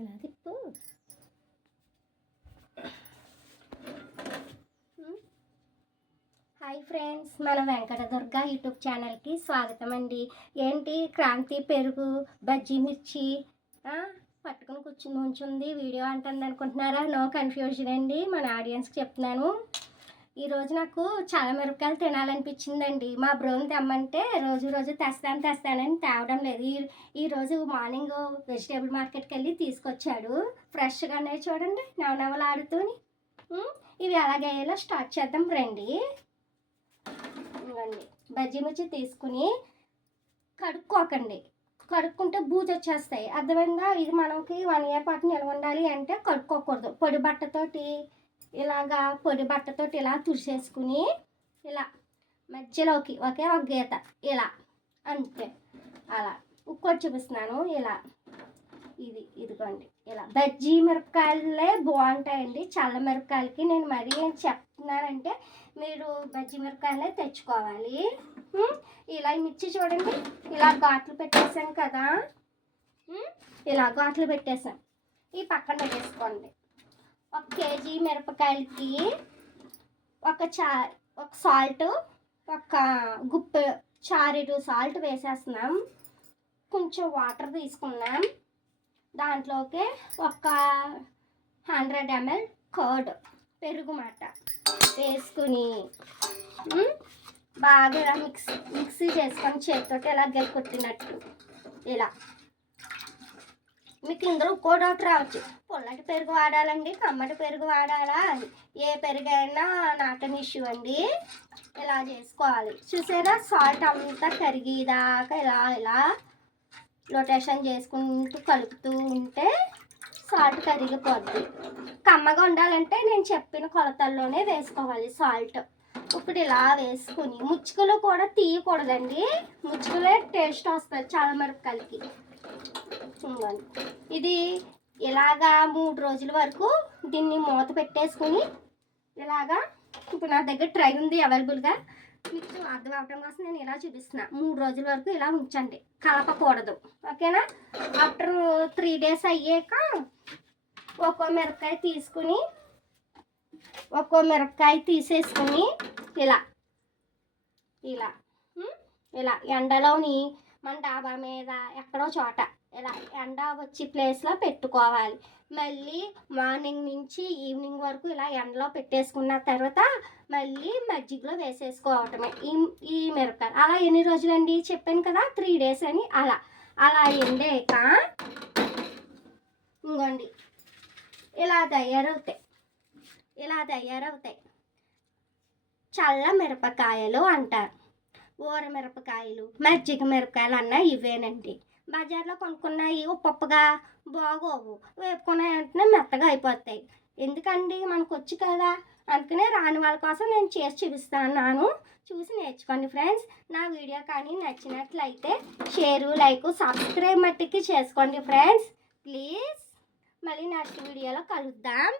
ఇలా తిప్పు. Hi friends, మన Venkatadurga YouTube ఛానల్కి స్వాగతం అండి. ఏంటి క్రాంతి పెరుగు బజ్జీ మిర్చి పట్టుకుని కూర్చుని ఉంచుంది వీడియో అంటుంది అనుకుంటున్నారా? నో కన్ఫ్యూజన్ అండి, మన ఆడియన్స్కి చెప్తున్నాను. ఈరోజు నాకు చాలా మిరపకాయలు తినాలనిపించిందండి. మా బ్రోని తెమ్మంటే రోజు తెస్తానని తేవడం లేదు. ఈరోజు మార్నింగ్ వెజిటేబుల్ మార్కెట్కి వెళ్ళి తీసుకొచ్చాడు. ఫ్రెష్గానే చూడండి, నవనవలాడుతూని. ఇవి ఎలాగేయాలో స్టార్ట్ చేద్దాం రండి. ఇవ్వండి, బజ్జీ మిర్చి తీసుకుని కడుక్కోకండి. కడుక్కుంటే బూజు వచ్చేస్తాయి, అర్థమైందా? ఇది మనకి 1 year పాటు నిల్వ ఉండాలి అంటే కడుక్కోకూడదు. పొడి బట్టతోటి ఇలా తుడిసేసుకుని ఇలా మధ్యలోకి ఒకే ఒక గీత ఇలా, అంతే. అలా ఇంకోటి చూపిస్తున్నాను. ఇలా ఇదిగోండి, ఇలా బజ్జీ మిరపకాయలే బాగుంటాయండి. చల్ల మిరపకాయలకి నేను మరీ ఏం చెప్తున్నానంటే మీరు బజ్జీ మిరపకాయలే తెచ్చుకోవాలి. ఇలా మిర్చి చూడండి, ఇలా ఘాట్లు పెట్టేసాను కదా, ఇలా ఘాట్లు పెట్టేసాను. ఈ పక్కన పెట్టేసుకోండి. 1 kg మిరపకాయలకి ఒక సాల్ట్, ఒక గుప్పె చారెడు సాల్ట్ వేసేస్తున్నాం. కొంచెం వాటర్ తీసుకున్నాం. దాంట్లోకి ఒక 100 ml కర్డ్ పెరుగు మాట వేసుకుని బాగా ఇలా మిక్సీ చేసుకొని చేతితో ఇలా గెలుకొట్టినట్టు ఇలా. మీకు ఇందులో ఇంకో డౌట్ రావచ్చు, పుల్లటి పెరుగు వాడాలండి, కమ్మటి పెరుగు వాడాలా? ఏ పెరుగు అయినా నాట్ అన్ ఇష్యూ అండి. ఇలా చేసుకోవాలి. చూసారా, సాల్ట్ అంతా కరిగేదాకా ఇలా రొటేషన్ చేసుకుంటూ కలుపుతూ ఉంటే సాల్ట్ కరిగిపోద్ది. కమ్మగా ఉండాలంటే నేను చెప్పిన కొలతల్లోనే వేసుకోవాలి సాల్ట్. ఇప్పుడు ఇలా వేసుకుని ముచ్చుకలు కూడా తీయకూడదండి, ముచ్చుకలే టేస్ట్ వస్తుంది చాలా మిరపకాయలకి. ఇది ఇలాగా 3 రోజుల వరకు దీన్ని మూత పెట్టేసుకుని ఇలాగా. ఇప్పుడు నా దగ్గర ట్రై ఉంది అవైలబుల్గా, మీకు అర్థం అవడం కోసం నేను ఇలా చూపిస్తున్నా. 3 రోజుల వరకు ఇలా ఉంచండి, కలపకూడదు, ఓకేనా? ఆఫ్టర్ 3 days అయ్యాక ఒక్కో మిరపకాయ తీసేసుకుని ఇలా ఎండలోని మన డాబా మీద ఎక్కడో చోట ఇలా ఎండ వచ్చి ప్లేస్లో పెట్టుకోవాలి. మళ్ళీ మార్నింగ్ నుంచి ఈవినింగ్ వరకు ఇలా ఎండలో పెట్టేసుకున్న తర్వాత మళ్ళీ మజ్జిగలో వేసేసుకోవటమే ఈ మిరపకాయలు. అలా ఎన్ని రోజులండి చెప్పాను కదా, 3 days అని. అలా ఎండాక ఇంకోండి ఇలా తయారవుతాయి చల్ల మిరపకాయలు అంటారు. ఊర మిరపకాయలు, మజ్జిగ మిరపకాయలు అన్న ఇవేనండి. బజార్లో కొనుక్కున్నాయి ఉప్పగా బాగోవు, వేపుకున్న వెంటనే మెత్తగా అయిపోతాయి. ఎందుకండి, మనకు వచ్చు కదా, అందుకనే రాని వాళ్ళ కోసం నేను చేసి చూపిస్తున్నాను. చూసి నేర్చుకోండి ఫ్రెండ్స్. నా వీడియో కానీ నచ్చినట్లయితే షేరు, లైక్, సబ్స్క్రైబ్ మట్టికి చేసుకోండి ఫ్రెండ్స్ ప్లీజ్. మళ్ళీ నెక్స్ట్ వీడియోలో కలుద్దాం.